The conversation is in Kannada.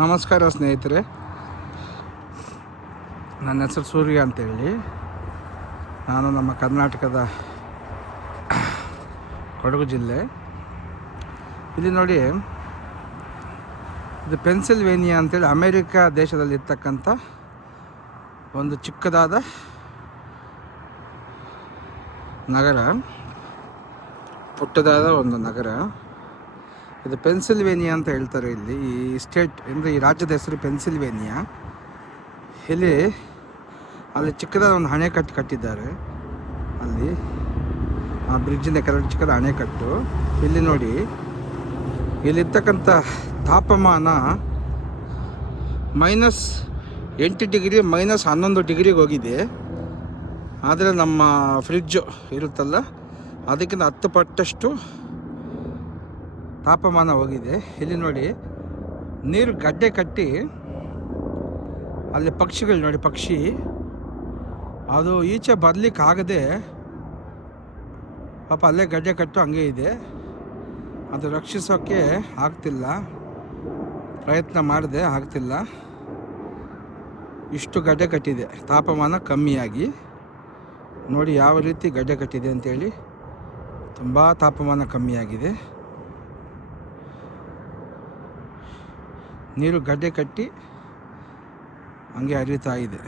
ನಮಸ್ಕಾರ ಸ್ನೇಹಿತರೆ, ನನ್ನ ಹೆಸರು ಸೂರ್ಯ ಅಂತೇಳಿ. ನಾನು ನಮ್ಮ ಕರ್ನಾಟಕದ ಕೊಡಗು ಜಿಲ್ಲೆ. ಇಲ್ಲಿ ನೋಡಿ, ಇದು ಪೆನ್ಸಿಲ್ವೇನಿಯಾ ಅಂತೇಳಿ ಅಮೇರಿಕಾ ದೇಶದಲ್ಲಿರ್ತಕ್ಕಂಥ ಒಂದು ಚಿಕ್ಕದಾದ ನಗರ, ಪುಟ್ಟದಾದ ಒಂದು ನಗರ. ಇದು ಪೆನ್ಸಿಲ್ವೇನಿಯಾ ಅಂತ ಹೇಳ್ತಾರೆ. ಇಲ್ಲಿ ಈ ಸ್ಟೇಟ್ ಅಂದರೆ ಈ ರಾಜ್ಯದ ಹೆಸರು ಪೆನ್ಸಿಲ್ವೇನಿಯಾ. ಅಲ್ಲಿ ಚಿಕ್ಕದಾದ ಒಂದು ಅಣೆಕಟ್ಟು ಕಟ್ಟಿದ್ದಾರೆ. ಅಲ್ಲಿ ಆ ಬ್ರಿಡ್ಜಿಂದ ಕೆಳಗೆ ಚಿಕ್ಕದ ಅಣೆಕಟ್ಟು. ಇಲ್ಲಿ ನೋಡಿ, ಇಲ್ಲಿರ್ತಕ್ಕಂಥ ತಾಪಮಾನ -8 ಡಿಗ್ರಿ -11 ಡಿಗ್ರಿಗೆ ಹೋಗಿದೆ. ಆದರೆ ನಮ್ಮ ಫ್ರಿಡ್ಜು ಇರುತ್ತಲ್ಲ, ಅದಕ್ಕಿಂತ 10 ಪಟ್ಟಷ್ಟು ತಾಪಮಾನ ಹೋಗಿದೆ. ಇಲ್ಲಿ ನೋಡಿ, ನೀರು ಗಡ್ಡೆ ಕಟ್ಟಿ ಅಲ್ಲಿ ಪಕ್ಷಿಗಳು ನೋಡಿ, ಪಕ್ಷಿ ಅದು ಈಚೆ ಬರಲಿಕ್ಕಾಗದೆ ಪಾಪ ಅಲ್ಲೇ ಗಡ್ಡೆ ಕಟ್ಟು ಹಂಗೆ ಇದೆ. ಅದು ರಕ್ಷಿಸೋಕ್ಕೆ ಆಗ್ತಿಲ್ಲ, ಪ್ರಯತ್ನ ಮಾಡಿದೆ, ಆಗ್ತಿಲ್ಲ. ಇಷ್ಟು ಗಡ್ಡೆ ಕಟ್ಟಿದೆ ತಾಪಮಾನ ಕಮ್ಮಿಯಾಗಿ. ನೋಡಿ ಯಾವ ರೀತಿ ಗಡ್ಡೆ ಕಟ್ಟಿದೆ ಅಂತೇಳಿ. ತುಂಬ ತಾಪಮಾನ ಕಮ್ಮಿಯಾಗಿದೆ. ನೀರು ಗಡ್ಡೆ ಕಟ್ಟಿ ಹಂಗೆ ಹರಿತಾ ಇದೆ.